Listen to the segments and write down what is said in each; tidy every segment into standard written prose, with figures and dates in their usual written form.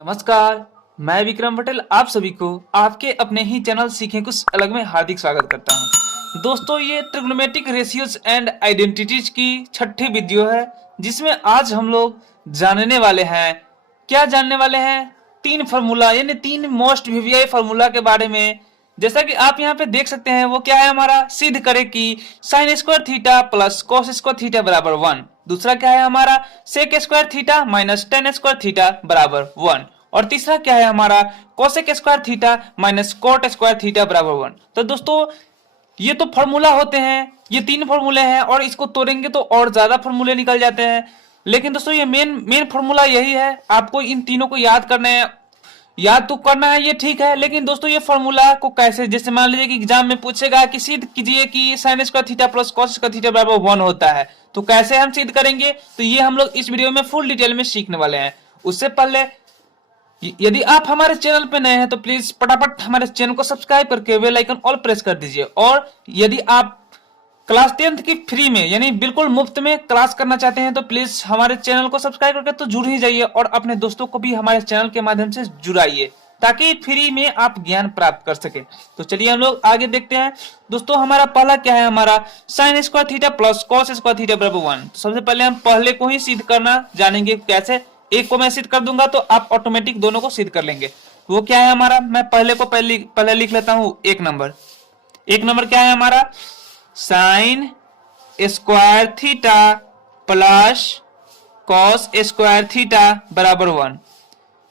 नमस्कार। मैं विक्रम पटेल आप सभी को आपके अपने ही चैनल सीखें कुछ अलग में हार्दिक स्वागत करता हूं। दोस्तों, ये ट्रिग्नोमेट्रिक रेशियोज एंड आइडेंटिटीज की छठी वीडियो है, जिसमें आज हम लोग जानने वाले हैं। क्या जानने वाले हैं? तीन फार्मूला यानी तीन मोस्ट वीवीआई फार्मूला के बारे में। जैसा कि आप यहाँ पे देख सकते हैं, वो क्या है हमारा, सिद्ध करे कि sine square theta plus cos square theta बराबर 1। दूसरा क्या है हमारा, sec square theta minus tan square theta बराबर 1। और तीसरा क्या है हमारा, cosec square theta minus cot square theta बराबर 1। तो दोस्तों, ये तो फॉर्मूला होते हैं, ये तीन फॉर्मूले हैं, और इसको तोड़ेंगे तो और ज्यादा फॉर्मूले निकल जाते हैं। लेकिन दोस्तों, ये मेन फॉर्मूला यही है, आपको इन तीनों को याद करना है। याद तो करना है, ये ठीक है, लेकिन दोस्तों ये फॉर्मूला को कैसे, जैसे मान लीजिए कि एग्जाम में पूछेगा कि सिद्ध कीजिए कि sine square theta plus cos square theta बराबर 1 होता है, तो कैसे हम सिद्ध करेंगे, तो ये हम लोग इस वीडियो में फुल डिटेल में सीखने वाले हैं। उससे पहले यदि आप हमारे चैनल पे नए हैं तो प्लीज फटाफट हमारे चैनल को सब्सक्राइब करके बेल आइकन ऑल प्रेस कर दीजिए। और यदि आप क्लास 10th की फ्री में यानी बिल्कुल मुफ्त में क्लास करना चाहते हैं तो प्लीज हमारे चैनल को सब्सक्राइब करके तो जुड़ ही जाइए, और अपने दोस्तों को भी हमारे चैनल के माध्यम से जुड़ाइए, ताकि फ्री में आप ज्ञान प्राप्त कर सके। तो चलिए हम लोग आगे देखते हैं। दोस्तों, हमारा पहला क्या है, हमारा sign square theta plus cos square theta बराबर 1। सबसे पहले हम पहले को ही सिद्ध करना जानेंगे। कैसे? एक को मैं सिद्ध कर दूंगा तो आप ऑटोमेटिक दोनों को सिद्ध कर लेंगे। वो क्या है हमारा, मैं पहले को पहले लिख लेता हूं। एक नंबर क्या है हमारा, sign square theta plus cos square theta बराबर 1।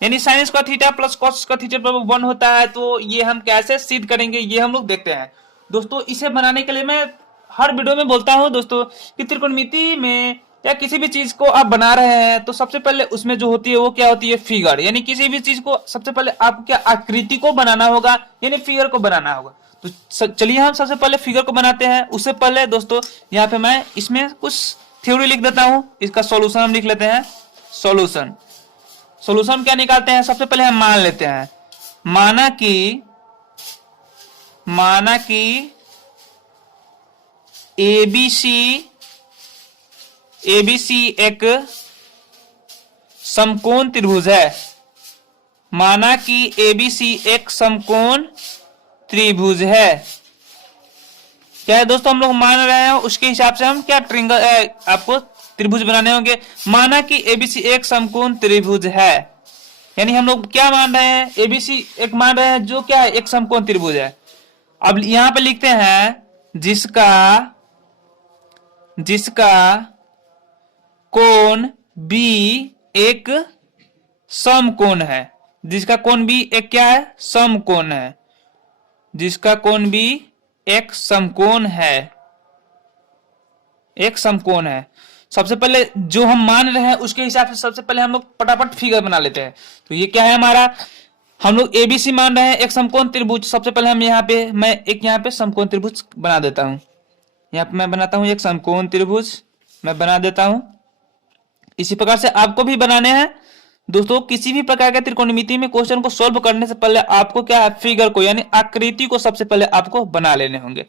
यानी sign square theta plus cos square theta बराबर 1 होता है। तो ये हम कैसे सिद्ध करेंगे, ये हम लोग देखते हैं। दोस्तों, इसे बनाने के लिए मैं हर वीडियो में बोलता हूं दोस्तों कि त्रिकोणमिति में या किसी भी चीज को आप बना रहे हैं तो सबसे पहले उसमें जो होती है वो क्या होती है, फिगर। यानी किसी भी चीज को सबसे पहले आपको क्या, आकृति को बनाना होगा, यानी फिगर को बनाना होगा। तो चलिए हम सबसे पहले फिगर को बनाते हैं। उससे पहले दोस्तों, यहाँ पे मैं इसमें कुछ थ्योरी लिख देता हूं। इसका सॉल्यूशन हम लिख लेते हैं। सॉल्यूशन क्या निकालते हैं, सबसे पहले हम मान लेते हैं, माना कि एबीसी एक समकोण त्रिभुज है। माना कि एबीसी एक समकोण त्रिभुज है। क्या है दोस्तों, हम लोग मान रहे हैं, उसके हिसाब से हम क्या ट्रिंगल आपको त्रिभुज बनाने होंगे। माना कि एबीसी एक समकोण त्रिभुज है, यानी हम लोग क्या मान रहे हैं, एबीसी एक मान रहे हैं जो क्या है, एक समकोण त्रिभुज है। अब यहां पे लिखते हैं जिसका कोण बी एक समकोण है। जिसका कोण बी एक क्या है, समकोण है। जिसका कोण बी एक समकोण है, एक समकोण है। सबसे पहले जो हम मान रहे हैं उसके हिसाब से सबसे पहले हम लोग फटाफट फिगर बना लेते हैं। तो ये क्या है हमारा, हम लोग एबीसी मान रहे हैं एक समकोण त्रिभुज। सबसे पहले हम मैं यहाँ पे समकोण त्रिभुज बना देता हूं। यहाँ पे मैं बनाता हूं एक समकोण त्रिभुज, मैं बना देता हूं। इसी प्रकार से आपको भी बनाने हैं दोस्तों। किसी भी प्रकार के त्रिकोणमिति में क्वेश्चन को सोल्व करने से पहले आपको क्या है, फिगर को यानी आकृति को सबसे पहले आपको बना लेने होंगे।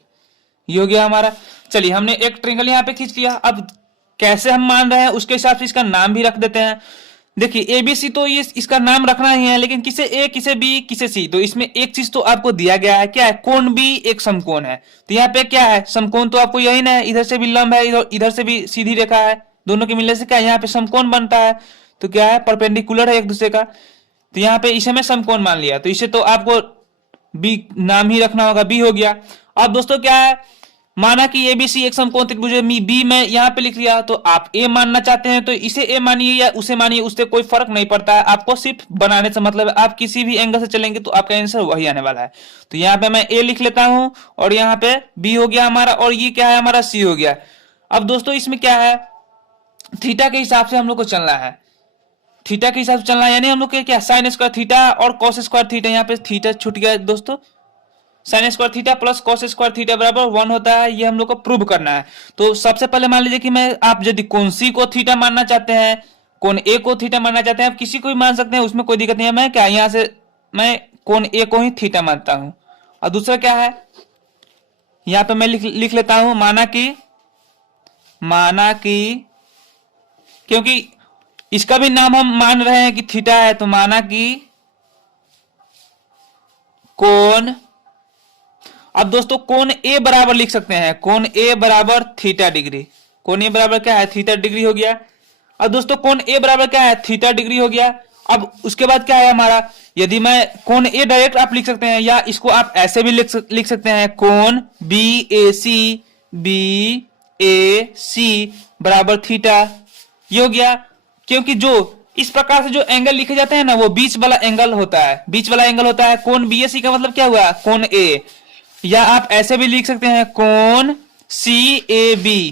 ये हो गया हमारा। चलिए, हमने एक ट्रायंगल यहाँ पे खींच लिया। अब कैसे हम मान रहे हैं उसके हिसाब से इसका नाम भी रख देते हैं। देखिए, एबीसी तो ये इसका नाम रखना ही है, लेकिन किसे ए, किसे बी, किसे सी। तो इसमें एक चीज तो आपको दिया गया है, क्या है, कोण बी एक समकोण है। तो यहाँ पे क्या है, समकोण तो आपको यही ना है, इधर से भी लंब है, इधर से भी सीधी रेखा है, दोनों के मिलने से क्या यहाँ पे समकोण बनता है। तो क्या है, परपेंडिकुलर है एक दूसरे का। तो यहाँ पे इसे मैं समकोण मान लिया, तो इसे तो आपको बी नाम ही रखना होगा, बी हो गया। अब दोस्तों क्या है, माना कि एबीसी एक समकोण त्रिभुज है, बी मैं यहाँ पे लिख लिया। तो आप ए मानना चाहते हैं तो इसे ए मानिए या उसे मानिए, उससे कोई फर्क नहीं पड़ता है। आपको सिर्फ बनाने से मतलब है, आप किसी भी एंगल से चलेंगे तो आपका आंसर वही आने वाला है। तो यहाँ पे मैं ए लिख लेता हूं, और यहाँ पे बी हो गया हमारा, और ये क्या है हमारा, सी हो गया। अब दोस्तों, इसमें क्या है, थीटा के हिसाब से हम लोग को चलना है। थीटा के हिसाब से चलना है, यानी हम लोग क्या, साइन स्क्वायर थीटा और कॉस स्क्वायर थीटा। यहाँ पे थीटा छूट गया दोस्तों। Sign square theta plus cos square theta बराबर 1 होता है, ये हम लोग को प्रूव करना है। तो सबसे पहले मान लीजिए कि आप यदि कोण सी को थीटा मानना चाहते हैं, कोण ए को थीटा मानना चाहते हैं, आप किसी को भी मान सकते हैं, उसमें कोई दिक्कत नहीं है। मैं क्या, यहाँ से मैं कोण ए को ही थीटा मानता हूं। और दूसरा क्या है, यहाँ पे मैं लिख लेता हूं, माना कि क्योंकि इसका भी नाम हम मान रहे हैं कि थीटा है, तो माना कि कोण। अब दोस्तों कोण ए बराबर लिख सकते हैं, कोण ए बराबर थीटा डिग्री। कोण ए बराबर क्या है, थीटा डिग्री हो गया। अब दोस्तों कोण ए बराबर क्या है, थीटा डिग्री हो गया। अब उसके बाद क्या है हमारा, यदि मैं कोण ए डायरेक्ट आप लिख सकते हैं, या इसको आप ऐसे भी लिख सकते हैं, कोण बी ए सी बराबर थीटा। ये हो गया, क्योंकि जो इस प्रकार से जो एंगल लिखे जाते हैं ना, वो बीच वाला एंगल होता है, बीच वाला एंगल होता है। कोण बी ए सी का मतलब क्या हुआ, कोण ए। या आप ऐसे भी लिख सकते हैं, कोण सी ए बी,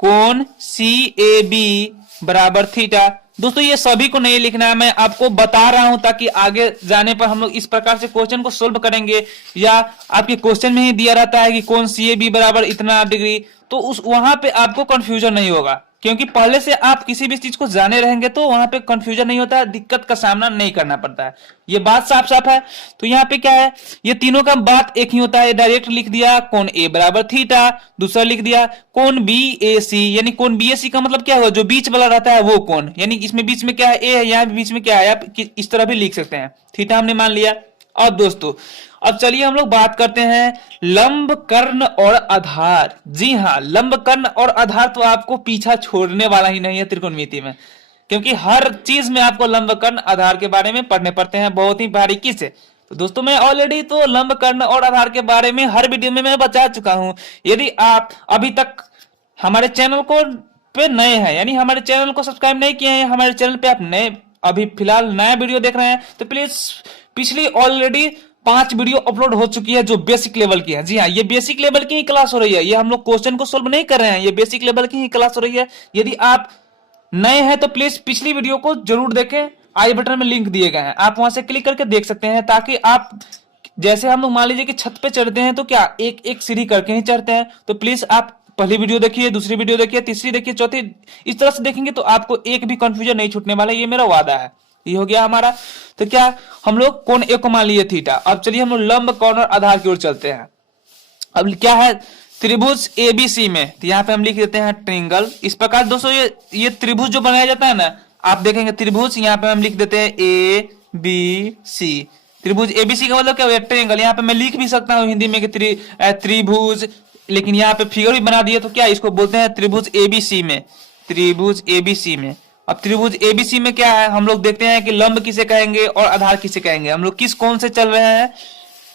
कोण सी ए बी बराबर थीटा। दोस्तों ये सभी को नहीं लिखना है, मैं आपको बता रहा हूं ताकि आगे जाने पर हम लोग इस प्रकार से क्वेश्चन को सोल्व करेंगे, या आपके क्वेश्चन में ही दिया रहता है कि कोण सी ए बी बराबर इतना डिग्री, तो उस वहां पे आपको कंफ्यूजन नहीं होगा, क्योंकि पहले से आप किसी भी चीज को जाने रहेंगे तो वहां पे कंफ्यूजन नहीं होता है, दिक्कत का सामना नहीं करना पड़ता है। ये बात साफ साफ है। तो यहाँ पे क्या है, ये तीनों का बात एक ही होता है। डायरेक्ट लिख दिया कोण ए बराबर थीटा, दूसरा लिख दिया कोण बी ए सी, यानी कोण बी ए सी का मतलब क्या हुआ, जो बीच वाला रहता है वो कोण, यानी इसमें बीच में क्या है, ए है, यहाँ बीच में क्या है, आप इस तरह भी लिख सकते हैं। थीटा हमने मान लिया। अब दोस्तों अब चलिए हम लोग बात करते हैं लंब कर्ण और आधार। जी हाँ, लंब कर्ण और आधार तो आपको पीछा छोड़ने वाला ही नहीं है त्रिकोणमिति में, क्योंकि हर चीज में आपको लंब कर्ण आधार के बारे में पढ़ने पड़ते हैं बहुत ही बारीकी से। तो दोस्तों मैं ऑलरेडी तो लंब कर्ण और आधार के बारे में हर वीडियो में मैं बता चुका हूं। यदि आप अभी तक हमारे चैनल को पे नए हैं, यानी हमारे चैनल को सब्सक्राइब नहीं किए हैं, हमारे चैनल पे आप नए अभी फिलहाल नया वीडियो देख रहे हैं, तो प्लीज पिछली ऑलरेडी 5 वीडियो अपलोड हो चुकी है जो बेसिक लेवल की है। जी हाँ, ये बेसिक लेवल की ही क्लास हो रही है, ये हम लोग क्वेश्चन को सोल्व नहीं कर रहे हैं, ये बेसिक लेवल की ही क्लास हो रही है। यदि आप नए हैं तो प्लीज पिछली वीडियो को जरूर देखें, आई बटन में लिंक दिए गए हैं, आप वहां से क्लिक करके देख सकते हैं, ताकि आप जैसे हम लोग मान लीजिए कि छत पे चढ़ते हैं तो क्या एक एक सीढ़ी करके ही चढ़ते हैं, तो प्लीज आप पहली वीडियो देखिए, दूसरी वीडियो देखिए, तीसरी देखिए, चौथी, इस तरह से देखेंगे तो आपको एक भी कंफ्यूजन नहीं छूटने वाला, ये मेरा वादा है। ये हो गया हमारा। तो क्या हम लोग कोण ए को मान लिए थीटा। अब चलिए हम लोग लंब कर्ण और आधार की ओर चलते हैं। अब क्या है, त्रिभुज एबीसी में, तो यहाँ पे हम लिख देते हैं ट्रायंगल। इस प्रकार दोस्तों ये त्रिभुज जो बनाया जाता है ना, आप देखेंगे त्रिभुज, यहाँ पे हम लिख देते हैं ए बी सी। त्रिभुज एबीसी का मतलब क्या हुआ, ट्रायंगल। यहाँ पे मैं लिख भी सकता हूँ हिंदी में कि त्रिभुज, लेकिन यहाँ पे फिगर भी बना दिए, तो क्या इसको बोलते हैं त्रिभुज एबीसी में, त्रिभुज एबीसी में। अब त्रिभुज एबीसी में क्या है, हम लोग देखते हैं कि लंब किसे कहेंगे और आधार किसे कहेंगे। हम लोग किस कोण से चल रहे हैं,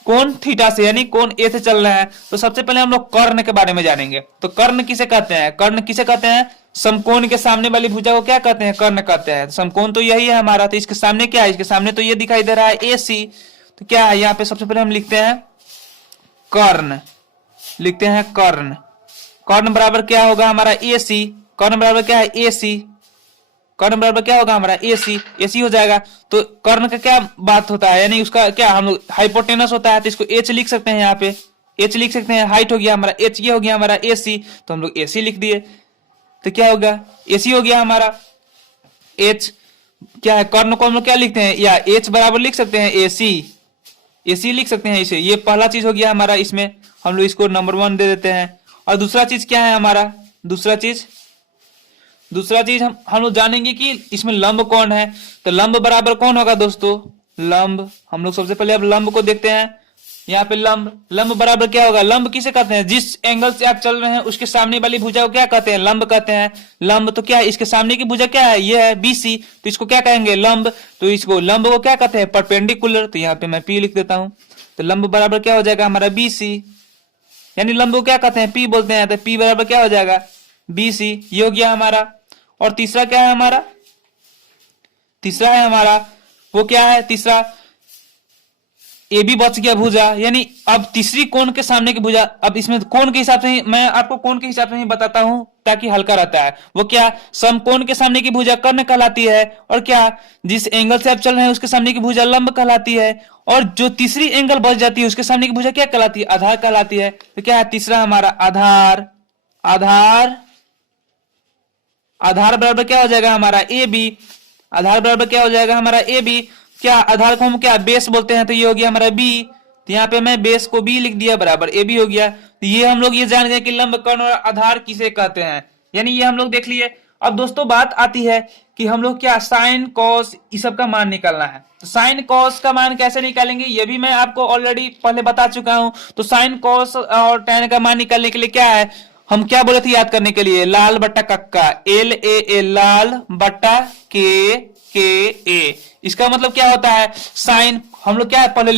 कोण थीटा से, यानी कोण ए से चल रहे हैं। तो सबसे पहले हम लोग कर्ण के बारे में जानेंगे। तो कर्ण किसे कहते हैं, कर्ण किसे कहते हैं, समकोण के सामने वाली भुजा को क्या कहते हैं, कर्ण कहते हैं। समकोण तो यही है हमारा, तो इसके सामने क्या है, इसके सामने तो ये दिखाई दे रहा है ए सी। तो क्या है, यहाँ पे सबसे पहले हम लिखते हैं कर्ण, लिखते हैं कर्ण। कर्ण बराबर क्या होगा हमारा ए सी, कर्ण बराबर क्या है ए सी, कर्ण बराबर क्या होगा हमारा ए सी, ए सी हो जाएगा। तो कर्ण का क्या बात होता है, यानी उसका क्या हम लोग हाइपोटेनस होता है, तो इसको एच लिख सकते हैं, यहाँ पे एच लिख सकते हैं। हाइट हो गया हमारा एच, ये हो गया हमारा ए सी, तो हम लोग ए सी लिख दिए। तो क्या होगा, ए सी हो गया हमारा। एच क्या है, कर्ण को हम लोग क्या लिखते हैं, या एच बराबर लिख सकते हैं ए सी, ए सी लिख सकते हैं इसे। ये पहला चीज हो गया हमारा, इसमें हम लोग इसको नंबर 1 दे देते हैं। और दूसरा चीज क्या है हमारा, दूसरा चीज हम लोग जानेंगे कि इसमें लंब कौन है। तो लंब बराबर कौन होगा दोस्तों, लंब, हम लोग सबसे पहले अब लंब को देखते हैं। यहाँ पे लंब बराबर क्या होगा, लंब किसे कहते हैं, जिस एंगल से आप चल रहे हैं उसके सामने वाली भुजा को क्या कहते हैं, लंब कहते हैं। लंब तो क्या है, इसके सामने की भुजा क्या है, ये है बीसी, तो इसको क्या कहेंगे, लंब। तो इसको लंब को क्या कहते हैं, परपेंडिकुलर। तो यहाँ पे मैं पी लिख देता हूं। तो लंब बराबर क्या हो जाएगा हमारा बीसी, यानी लंब को क्या कहते हैं, पी बोलते हैं। तो पी बराबर क्या हो जाएगा, बीसी। ये हो गया हमारा। और तीसरा क्या है हमारा, तीसरा है हमारा वो क्या है, तीसरा ए बी बच गया भुजा, यानी अब तीसरी कोण के सामने की भुजा। अब इसमें कोण के हिसाब से ही मैं आपको कोण के हिसाब से ही बताता हूं ताकि हल्का रहता है। वो क्या, समकोण के सामने की भुजा कर्ण कहलाती है, और क्या जिस एंगल से आप चल रहे हैं उसके सामने की भुजा लंब कहलाती है, और जो तीसरी एंगल बच जाती है उसके सामने की भुजा क्या कहलाती है, आधार कहलाती है। तो क्या है तीसरा हमारा आधार, आधार बराबर क्या हो जाएगा हमारा ए बी, आधार बराबर क्या हो जाएगा हमारा ए बी। क्या आधार को हम क्या बेस बोलते हैं, तो ये हो गया हमारा बी। तो यहाँ पे मैं बेस को बी लिख दिया, बराबर ए बी हो गया। तो ये हम लोग ये जान गए कि लंब कर्ण और आधार किसे कहते हैं, यानी ये हम लोग देख लिए। अब दोस्तों बात आती है कि हम लोग क्या साइन कॉस इस सब का मान निकालना है। तो साइन कॉस का मान कैसे निकालेंगे ये भी मैं आपको ऑलरेडी पहले बता चुका हूं। तो साइन कॉस और tan का मान निकालने के लिए क्या है, हम क्या बोले थे याद करने के लिए, लाल बट्टा कक्का, एल ए एल, लाल बट्टा के ए। इसका मतलब क्या होता है, साइन हम लोग क्या है पहले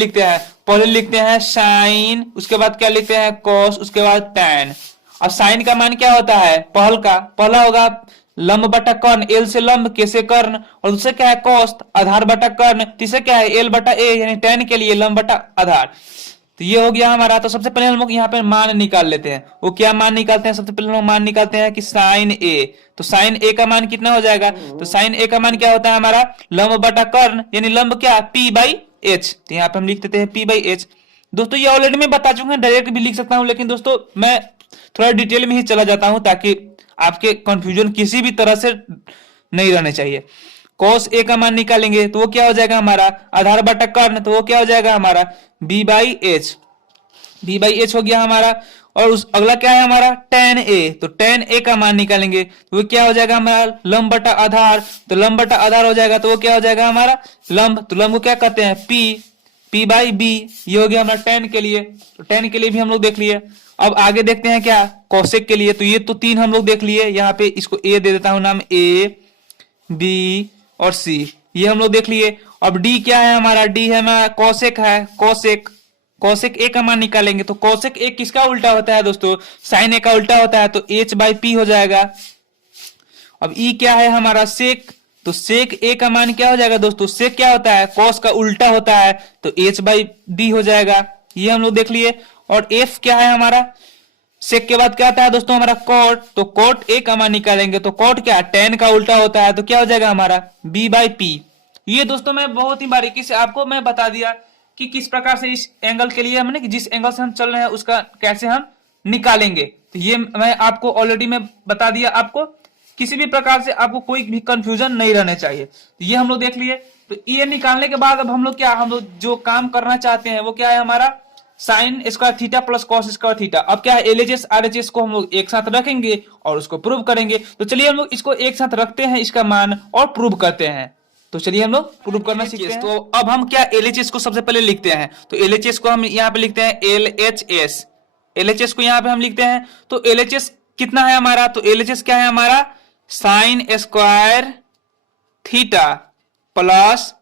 लिखते हैं साइन, उसके बाद क्या लिखते हैं कॉस, उसके बाद tan। अब साइन का मान क्या होता है, पहला होगा लंब बटा कर्ण, एल से लंब, के से कर्ण, और दूसरे क्या है कॉस, आधार बटा कर्ण, तीसरे क्या है एल बटा ए, यानी tan के लिए लंब बटा आधार। तो ये हो गया हमारा। तो सबसे पहले हम लोग यहाँ पे मान निकाल लेते हैं। वो क्या मान निकालते हैं, सबसे पहले हम लोग मान निकालते हैं कि साइन ए। तो साइन ए का मान कितना हो जाएगा, तो साइन ए का मान क्या होता है हमारा, लंब बटा कर्ण, यानी लंब क्या पी बाई एच। तो यहाँ पे हम लिख देते हैं पी बाई एच। दोस्तों ये ऑलरेडी मैं बता चुका हूँ, डायरेक्ट भी लिख सकता हूँ, लेकिन दोस्तों मैं थोड़ा डिटेल में ही चला जाता हूं ताकि आपके कंफ्यूजन किसी भी तरह से नहीं रहने चाहिए। cos ए का मान निकालेंगे तो वो क्या हो जाएगा हमारा, आधार बटा कर्ण, तो वो क्या हो जाएगा हमारा b बाई एच हो गया हमारा। और उस अगला क्या है हमारा tan ए, तो tan ए का मान निकालेंगे तो वो क्या हो जाएगा हमारा लंब बटा आधार, तो लंब बटा आधार हो जाएगा तो वो क्या हो जाएगा हमारा लंब, तो लंब को क्या कहते हैं p बाई बी। ये हो गया हमारा tan के लिए। तो tan के लिए भी हम लोग देख लिए। अब आगे देखते हैं क्या कौशिक के लिए। तो ये तो तीन हम लोग देख लिए, यहाँ पे इसको ए दे देता हूं नाम, ए बी और सी, ये हम लोग देख लिए। अब डी क्या है हमारा, डी है हमारा कौशिक है, कौशिक ए का मान निकालेंगे। तो कौशिक ए किसका उल्टा होता है दोस्तों, साइन ए का उल्टा होता है, तो एच बाई पी हो जाएगा। अब ई क्या है हमारा सेक, तो सेक ए का मान क्या हो जाएगा दोस्तों, सेक क्या होता है कॉस का उल्टा होता है, तो एच बाई डी हो जाएगा। ये हम लोग देख लिए। और एफ क्या है हमारा, सेक के बाद क्या आता है दोस्तों हमारा कॉट, तो कॉट ए का मान निकालेंगे तो कॉट क्या tan का उल्टा होता है, तो क्या हो जाएगा हमारा b बाई पी। ये दोस्तों मैं बहुत ही बारीकी से आपको मैं बता दिया कि किस प्रकार से इस एंगल के लिए हमने जिस एंगल से हम चल रहे हैं उसका कैसे हम निकालेंगे। तो ये मैं आपको ऑलरेडी मैं बता दिया, आपको किसी भी प्रकार से आपको कोई भी कंफ्यूजन नहीं रहने चाहिए। तो ये हम लोग देख लिए। तो ये निकालने के बाद अब हम लोग क्या, हम लोग जो काम करना चाहते हैं वो क्या है हमारा sign square theta plus cos square theta. अब क्या है एलएचएस आरएचएस को हम लोग एक साथ रखेंगे और उसको प्रूव करेंगे। तो चलिए हम लोग इसको एक साथ रखते हैं, इसका मान और प्रूव करते हैं। तो चलिए हम लोग प्रूव करना सीखते हैं। तो अब हम क्या एलएचएस को सबसे पहले लिखते हैं। तो एलएचएस को हम यहाँ पे लिखते हैं एलएचएस, एलएचएस को यहाँ पे हम लिखते हैं। तो एलएचएस कितना है हमारा, तो एलएचएस क्या है हमारा sign square theta plus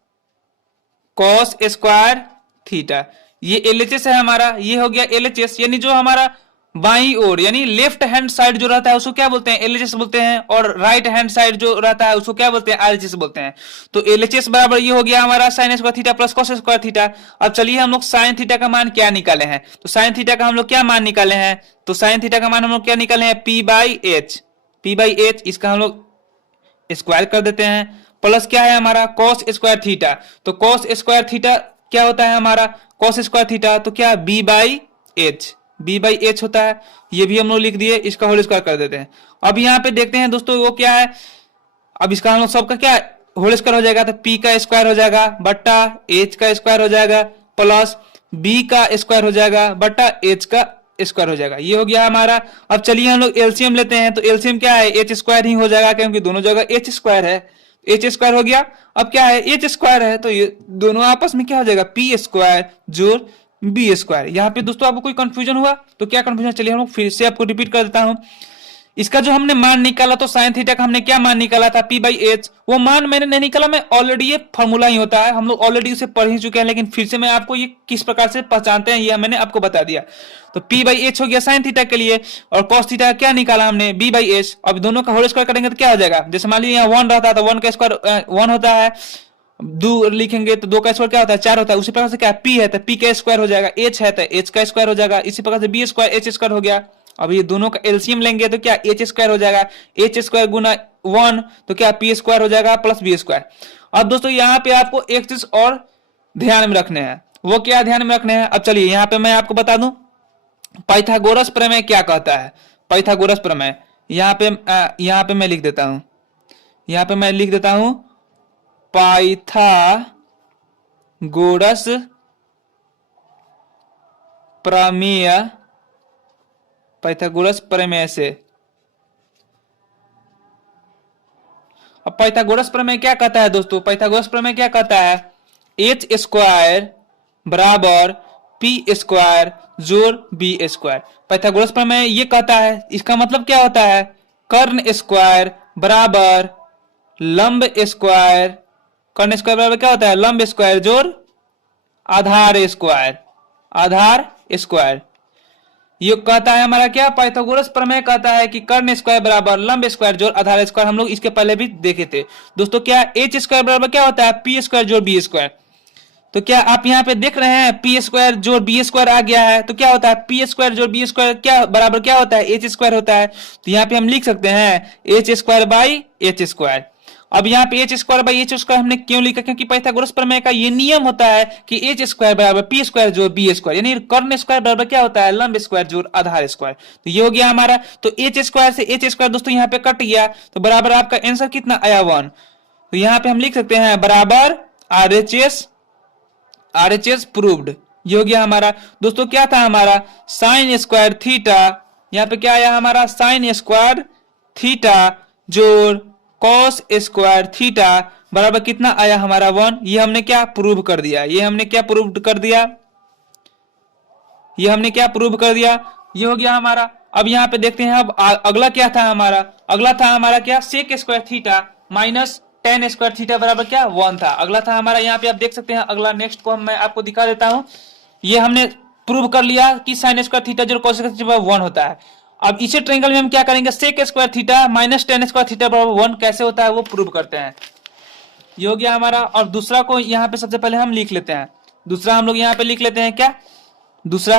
cos square theta. ये एलएचएस है हमारा, ये हो गया एलएचएस, यानी जो हमारा बाई ओर यानी लेफ्ट हैंड साइड जो रहता है उसको क्या बोलते हैं एलएचएस बोलते हैं, और राइट हैंड साइड जो रहता है उसको क्या बोलते हैं आरएचएस बोलते हैं। तो एलएचएस बराबर ये हो गया हमारा sign square theta plus cos square theta. अब चलिए हम लोग साइन थीटा का मान क्या निकाले हैं, तो साइन थीटा का हम लोग क्या मान निकाले हैं, तो साइन थीटा का मान हम लोग क्या निकाले हैं पी बाई एच, इसका हम लोग स्क्वायर कर देते हैं, प्लस क्या है हमारा कॉस स्क्वायर थीटा। तो कॉस स्क्वायर थीटा क्या होता है हमारा कॉस स्क्वायर थीटा, तो क्या बी बाई एच होता है। ये भी हम लोग लिख दिए, इसका होल स्क्वायर कर देते हैं। अब यहाँ पे देखते हैं दोस्तों वो क्या है, अब इसका हम लोग सबका क्या होल स्क्वायर हो जाएगा, तो पी का स्क्वायर हो जाएगा बट्टा एच का स्क्वायर हो जाएगा प्लस बी का स्क्वायर हो जाएगा बट्टा एच का स्क्वायर हो जाएगा। ये हो गया हमारा। अब चलिए हम लोग एलसीएम लेते हैं। तो एलसीएम क्या है एच स्क्वायर ही हो जाएगा, क्योंकि दोनों जगह एच स्क्वायर है, एच स्क्वायर हो गया। अब क्या है एच स्क्वायर है, तो ये दोनों आपस में क्या हो जाएगा पी स्क्वायर जोड़ बी स्क्वायर। यहाँ पे दोस्तों आपको कोई कंफ्यूजन हुआ तो क्या कंफ्यूजन, चलिए हम लोग फिर से आपको रिपीट कर देता हूं। इसका जो हमने मान निकाला, तो साइन थीटा का हमने क्या मान निकाला था पी बाई एच, वो मान मैंने नहीं निकाला, मैं ऑलरेडी ये फॉर्मूला ही होता है, हम लोग ऑलरेडी उसे पढ़ ही चुके हैं, लेकिन फिर से मैं आपको ये किस प्रकार से पहचानते हैं ये मैंने आपको बता दिया। तो पी बाई एच हो गया साइन थीटा के लिए, और कॉस थीटा क्या निकाला हमने बी बाई एच। अब दोनों का होल स्क्वायर करेंगे तो क्या हो जाएगा, जैसे मान लीजिए यहाँ 1 रहता है तो 1 का स्क्वायर 1 होता है, 2 लिखेंगे तो 2 का स्क्वायर क्या होता है 4 होता है। उसी प्रकार से क्या पी है तो पी का स्क्वायर हो जाएगा, एच है तो एच का स्क्वायर हो जाएगा, इसी प्रकार से बी स्क्वायर एच स्क्वायर हो गया। अब ये दोनों का एलसीएम लेंगे तो क्या एच स्क्वायर हो जाएगा, एच स्क्वायर गुना 1 तो क्या पी स्क्वायर हो जाएगा प्लस बी स्क्वायर। अब दोस्तों यहाँ पे आपको एक चीज और ध्यान में रखने हैं, वो क्या ध्यान में रखने हैं, अब चलिए यहाँ पे मैं आपको बता दूं पाइथागोरस प्रमेय क्या कहता है। पाइथागोरस प्रमेय यहाँ पे मैं लिख देता हूं, यहाँ पे मैं लिख देता हूं पाइथागोरस प्रमेय, पाइथागोरस प्रमेय से अब पाइथागोरस प्रमेय क्या कहता है दोस्तों, पाइथागोरस प्रमेय क्या कहता है, एच स्क्वायर बराबर पी स्क्वायर जोड़ बी स्क्वायर। पाइथागोरस प्रमेय ये कहता है, इसका मतलब क्या होता है, कर्ण स्क्वायर बराबर लंब स्क्वायर, कर्ण स्क्वायर बराबर क्या होता है, लंब स्क्वायर जोड़ आधार स्क्वायर, आधार स्क्वायर। ये कहता है हमारा क्या, पाइथागोरस प्रमेय कहता है कि कर्ण स्क्वायर बराबर लंब स्क्वायर जोड़ आधार स्क्वायर। हम लोग इसके पहले भी देखे थे दोस्तों। क्या एच स्क्वायर बराबर क्या होता है, पी स्क्वायर जोड़ बी स्क्वायर। तो क्या आप यहाँ पे देख रहे हैं पी स्क्वायर जोड़ बी स्क्वायर आ गया है, तो क्या होता है पी स्क्वायर जोड़ बी स्क्वायर क्या बराबर क्या होता है, एच स्क्वायर होता है। तो यहाँ पे हम लिख सकते हैं H square by H square. अब यहाँ पे H square by H square हमने क्यों लिखा, क्योंकि पाइथागोरस प्रमेय का ये नियम होता है कि एच स्क्वायर बराबर पी स्क्वायर जोड़ बी स्क्वायर, यानी कर्ण स्क्वायर बराबर क्या होता है, लंब स्क्वायर जोड़ आधार स्क्वायर। तो ये हो गया हमारा। तो एच स्क्वायर से एच स्क्वायर दोस्तों यहाँ पे कट गया, तो बराबर आपका आंसर कितना आया 1। तो यहाँ पे हम लिख सकते हैं बराबर RHS प्रूव्ड। ये हो गया हमारा दोस्तों। क्या था हमारा साइन स्क्वायर थीटा, यहाँ पे क्या आया हमारा साइन स्क्वायर थीटा जोड़ कॉस स्क्वायर थीटा बराबर कितना आया हमारा 1। ये हमने क्या प्रूव कर दिया, ये हमने क्या प्रूव कर दिया, ये हमने क्या प्रूव कर दिया, ये हो गया हमारा। अब यहाँ पे देखते हैं अब अगला क्या था हमारा, अगला था हमारा क्या sec square theta minus tan square theta बराबर क्या 1 था। अगला था हमारा, यहाँ पे आप देख सकते हैं अगला नेक्स्ट को मैं आपको दिखा देता हूं। ये हमने प्रूव कर लिया कि साइन स्क्वायर थीटा जो कोस स्क्वायर थीटा 1 होता है। अब इसी ट्रायंगल में हम क्या करेंगे, sec square theta minus tan square theta बराबर 1 कैसे होता है वो प्रूव करते हैं। ये हो गया हमारा। और दूसरा को यहाँ पे सबसे पहले हम लिख लेते हैं, दूसरा हम लोग यहाँ पे लिख लेते हैं क्या, दूसरा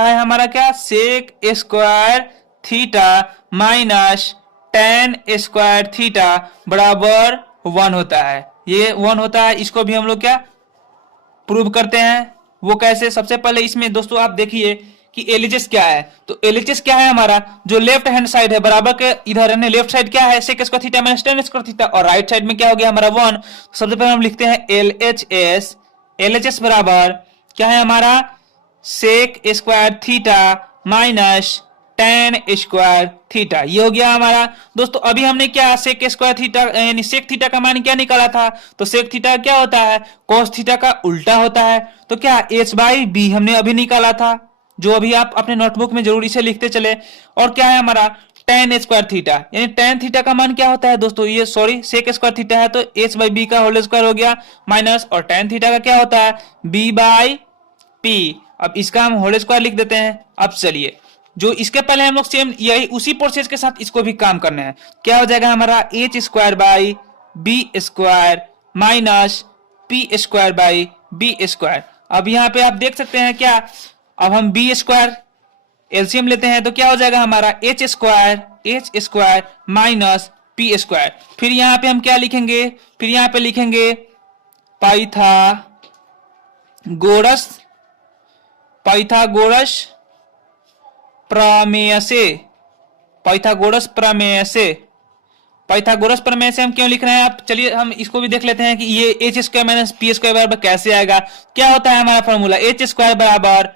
है हमारा क्या sec square theta minus tan square theta बराबर 1 होता है। ये 1 होता है, इसको भी हम लोग क्या प्रूव करते हैं। वो कैसे, सबसे पहले इसमें दोस्तों आप देखिए कि एलएचएस क्या है। तो एलएचएस क्या है हमारा, जो लेफ्ट हैंड साइड है बराबर के इधर है, लेफ्ट साइड क्या है sec square theta minus tan square theta, और राइट साइड में क्या हो गया हमारा 1। तो सबसे पहले हम लिखते हैं एलएचएस, एलएचएस बराबर क्या है हमारा sec square theta minus tan square theta. ये हो गया हमारा दोस्तों। अभी हमने क्या सेक स्क्वायर थीटा यानी सेक थीटा का मान क्या निकाला था, तो सेक थीटा क्या होता है, कोस थीटा का उल्टा होता है। तो क्या h बाई बी हमने अभी निकाला था, जो अभी आप अपने नोटबुक में जरूर इसे लिखते चले। और क्या है हमारा टेन स्क्वायर थीटा, यानी टेन थीटा का मान क्या होता है दोस्तों, ये सॉरी सेक स्क्वायर थीटा है तो h बाई बी का होल स्क्वायर हो गया माइनस, और टेन थीटा का क्या होता है b बाई पी। अब इसका हम होल स्क्वायर लिख देते हैं। अब चलिए जो इसके पहले हम लोग सेम यही उसी प्रोसेस के साथ इसको भी काम करना है। क्या हो जाएगा हमारा H square by B square minus P square by B square. अब यहाँ पे आप देख सकते हैं क्या, अब हम बी स्क्वायर एलसीएम लेते हैं तो क्या हो जाएगा हमारा H square minus P square. फिर यहाँ पे हम क्या लिखेंगे, फिर यहाँ पे लिखेंगे पाइथागोरस प्रमेय से, पाइथागोरस प्रमेय से हम क्यों लिख रहे हैं, आप चलिए हम इसको भी देख लेते हैं कि ये H square minus P square बराबर कैसे आएगा। क्या होता है हमारा फॉर्मूला, एच स्क्वायर बराबर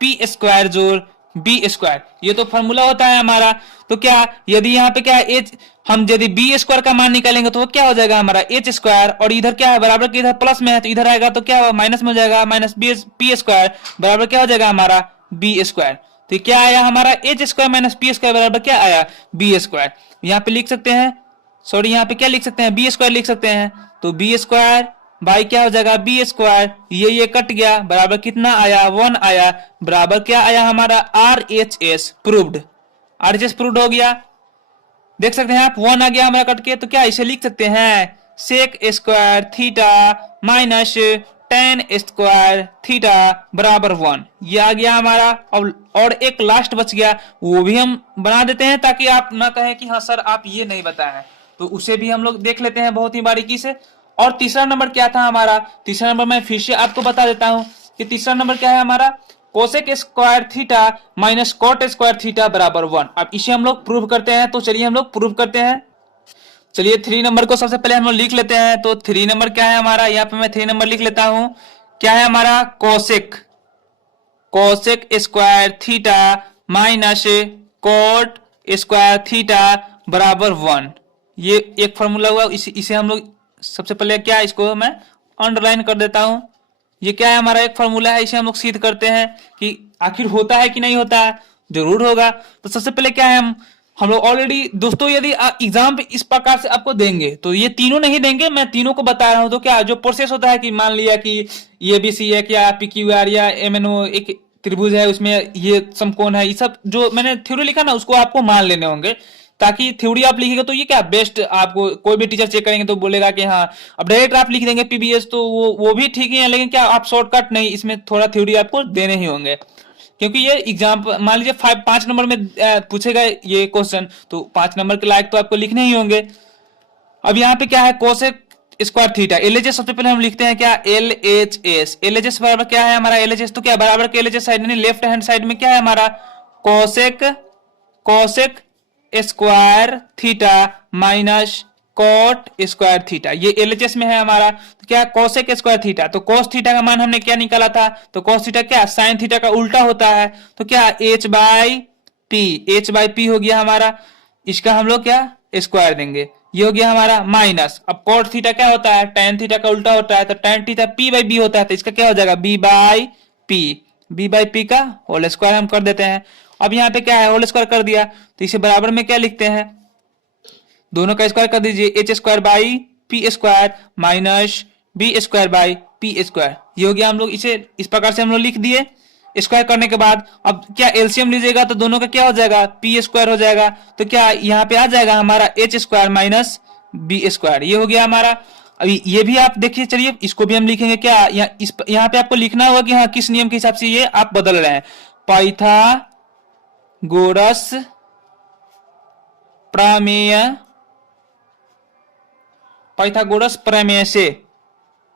पी स्क्वायर जोड़ बी स्क्वायर, ये तो फॉर्मूला होता है हमारा। तो क्या यदि यहाँ पे क्या एच हम यदि बी स्क्वायर का मान निकालेंगे तो वो क्या हो जाएगा हमारा एच स्क्वायर, और इधर क्या है बराबर के इधर प्लस में है तो इधर आएगा तो क्या माइनस में हो जाएगा माइनस पी स्क्वायर बराबर क्या हो जाएगा हमारा बी स्क्वायर। तो क्या आया हमारा H square minus P square बराबर क्या आया बी स्क्वायर। यहाँ पे लिख सकते हैं, सॉरी यहाँ पे क्या लिख सकते हैं बी स्क्वायर लिख सकते हैं। तो बी स्क्वायर बाई क्या हो जाएगा बी स्क्वायर, ये कट गया बराबर कितना आया 1 आया, बराबर क्या आया हमारा RHS प्रूव्ड, RHS प्रूव्ड हो गया। देख सकते हैं आप 1 आ गया हमारा कट के। तो क्या इसे लिख सकते हैं sec square theta minus tan square theta बराबर 1, ये आ गया हमारा। और एक लास्ट बच गया, वो भी हम बना देते हैं ताकि आप ना कहें कि हाँ सर आप ये नहीं बताए, तो उसे भी हम लोग देख लेते हैं बहुत ही बारीकी से। और तीसरा नंबर क्या था हमारा, तीसरा नंबर मैं फिर से आपको बता देता हूं कि तीसरा नंबर क्या है हमारा cosec square theta minus cot square theta बराबर 1। अब इसे हम लोग प्रूव करते हैं, तो चलिए हम लोग प्रूव करते हैं। चलिए 3 नंबर को सबसे पहले हम लोग लिख लेते हैं। तो 3 नंबर क्या है हमारा, यहाँ पे मैं 3 नंबर लिख लेता हूं। क्या है हमारा cosec square theta minus cot square theta बराबर 1। ये एक फॉर्मूला हुआ, इसे हम लोग सबसे पहले क्या, इसको मैं अंडरलाइन कर देता हूं। ये क्या है, हमारा एक फॉर्मूला है, इसे हम लोग सिद्ध करते हैं कि आखिर होता है कि नहीं होता है। जरूर होगा। तो सबसे पहले क्या है, हम लोग ऑलरेडी दोस्तों यदि एग्जाम पे इस प्रकार से आपको देंगे तो ये तीनों नहीं देंगे, मैं तीनों को बता रहा हूं। तो क्या जो प्रोसेस होता है कि मान लिया कि ये बी सी है क्या, पी क्यू आर या एम एन ओ एक त्रिभुज है, उसमें ये समकोण है, ये सब जो मैंने थ्योरी लिखा ना उसको आपको मान लेने होंगे, ताकि थ्योरी आप लिखेगा तो ये क्या बेस्ट, आपको कोई भी टीचर चेक करेंगे तो बोलेगा कि हाँ। अब डायरेक्ट आप लिख देंगे पीबीएस तो वो भी ठीक ही है, लेकिन क्या आप शॉर्टकट नहीं, इसमें थोड़ा थ्योरी आपको देने ही होंगे, क्योंकि ये एग्जाम मान लीजिए 5 नंबर में पूछेगा ये क्वेश्चन, तो 5 नंबर के लायक तो आपको लिखने ही होंगे। अब यहाँ पे क्या है, कोसेक स्क्वायर थीटा, एलएचएस सबसे पहले हम लिखते हैं क्या, एलएचएस। एलएचएस बराबर क्या है हमारा, एलएचएस तो क्या बराबर के एलएचएस साइड यानी लेफ्ट हैंड साइड में क्या है हमारा, cosec cosec square theta minus cot square theta, ये एलएचएस में है हमारा। तो क्या कोसेक स्क्वायर थीटा, तो कोस थीटा का मान हमने क्या निकाला था, तो कोस थीटा क्या साइन थीटा का उल्टा होता है, तो क्या एच बाई पी हो गया हमारा, इसका हम लोग क्या स्क्वायर देंगे, ये हो गया हमारा माइनस। अब कॉट थीटा क्या होता है, टैन थीटा का उल्टा होता है, तो tan theta P by B होता है, तो इसका क्या हो जाएगा बी बाई पी का होल स्क्वायर हम कर देते हैं। अब यहाँ पे क्या है, होल स्क्वायर कर दिया, तो इसे बराबर में क्या लिखते हैं, दोनों का स्क्वायर कर दीजिए, H square by P square minus B square by P square, ये हो गया। हम लोग इसे इस प्रकार से हम लोग लिख दिए। स्क्वायर करने के बाद अब क्या एलसीएम लीजिएगा तो दोनों का क्या हो जाएगा, पी स्क्वायर हो जाएगा, तो क्या यहाँ पे आ जाएगा हमारा H square minus B square, ये हो गया हमारा। अभी ये भी आप देखिए, चलिए इसको भी हम लिखेंगे क्या, यहाँ पे आपको लिखना होगा कि हाँ किस नियम के हिसाब से ये आप बदल रहे हैं, पाइथागोरस प्रमेय,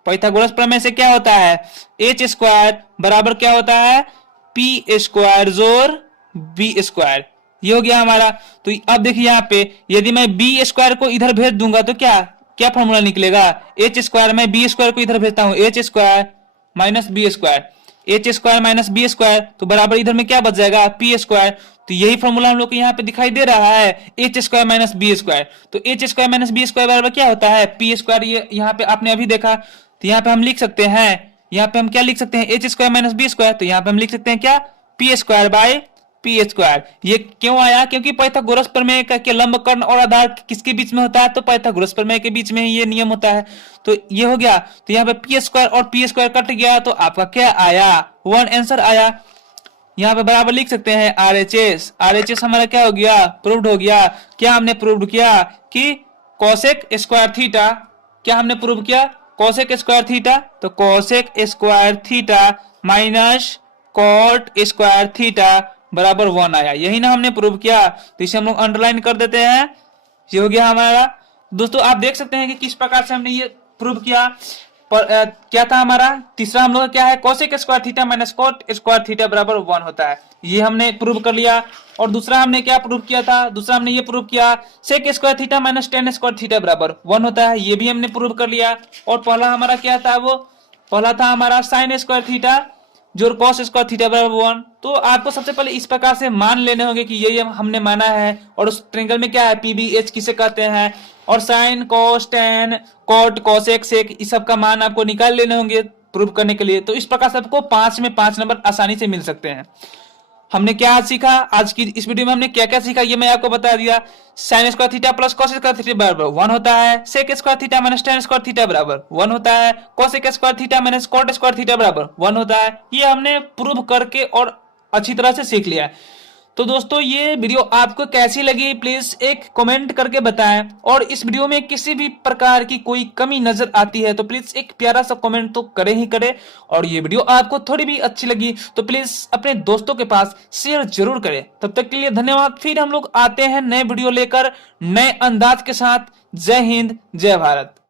पाइथागोरस प्रमेय से क्या होता है, एच स्क्वायर बराबर क्या होता है, पी स्क्वायर जोर बी स्क्वायर, ये हो गया हमारा। तो अब देखिए यहाँ पे यदि मैं बी स्क्वायर को इधर भेज दूंगा तो क्या क्या फॉर्मूला निकलेगा, एच स्क्वायर, मैं बी स्क्वायर को इधर भेजता हूं, H square minus B square, H square minus B square, तो बराबर इधर में क्या बच जाएगा पी स्क्वायर। तो यही फॉर्मूला हम लोग को यहाँ पे दिखाई दे रहा है, H square minus B square, तो H square minus B square बराबर क्या होता है पी स्क्वायर, ये यहाँ पे आपने अभी देखा। तो यहाँ पे हम लिख सकते हैं, यहाँ पे हम क्या लिख सकते हैं, H square minus B square, तो यहाँ पे हम लिख सकते हैं क्या P square by P square. ये क्यों आया, क्योंकि पाइथागोरस प्रमेय के लंब कर्ण और आधार किसके बीच में होता है, तो पाइथागोरस प्रमेय के बीच में ही ये नियम होता है। तो ये हो गया, तो यहाँ पे पी स्क्वायर और पी स्क्वायर कट गया, तो आपका क्या आया, 1 आंसर आया। यहाँ पे बराबर लिख सकते हैं आरएचएस, आरएचएस हमारा क्या हो गया, प्रूव्ड हो गया। क्या हमने प्रूव्ड किया कि कोसेक स्क्वायर थीटा, क्या हमने प्रूव किया कोसेक स्क्वायर थीटा, तो cosec square theta minus cot square theta बराबर 1 आया, यही ना हमने प्रूव किया। तो इसे हम लोग अंडरलाइन कर देते हैं, ये हो गया हमारा। दोस्तों आप देख सकते हैं कि किस प्रकार से हमने ये प्रूव किया। क्या था हमारा तीसरा हम लोग क्या है, cosec square theta minus cot square theta बराबर 1 होता है, ये हमने प्रूव कर लिया। और दूसरा हमने क्या प्रूव किया था, दूसरा हमने ये प्रूव किया sec square theta minus tan square theta बराबर 1 होता है, ये भी हमने प्रूव कर लिया। और पहला हमारा क्या था, वो पहला था हमारा साइन स्क्वायर थीटा जो कॉस स्क्वायर थीटा बराबर 1। तो आपको सबसे पहले इस प्रकार से मान लेने होंगे कि ये हमने माना है, और उस ट्रायंगल में क्या है पीबीएच किसे कहते हैं, और sine cos tan cot cosec sec इस सब का मान आपको निकाल लेने होंगे प्रूव करने के लिए। तो इस प्रकार से आपको 5 में 5 नंबर आसानी से मिल सकते हैं। हमने क्या आज सीखा, आज की इस वीडियो में हमने क्या क्या सीखा ये मैं आपको बता दिया। Sine square theta plus cos square theta बराबर 1 होता है, sec square theta minus tan square theta बराबर 1 होता है, cosec square theta minus cot square theta बराबर 1 होता है। ये हमने प्रूव करके और अच्छी तरह से सीख लिया है। तो दोस्तों ये वीडियो आपको कैसी लगी प्लीज एक कमेंट करके बताएं, और इस वीडियो में किसी भी प्रकार की कोई कमी नजर आती है तो प्लीज एक प्यारा सा कमेंट तो करें ही करें। और ये वीडियो आपको थोड़ी भी अच्छी लगी तो प्लीज अपने दोस्तों के पास शेयर जरूर करें। तब तक के लिए धन्यवाद, फिर हम लोग आते हैं नए वीडियो लेकर नए अंदाज के साथ। जय हिंद जय भारत।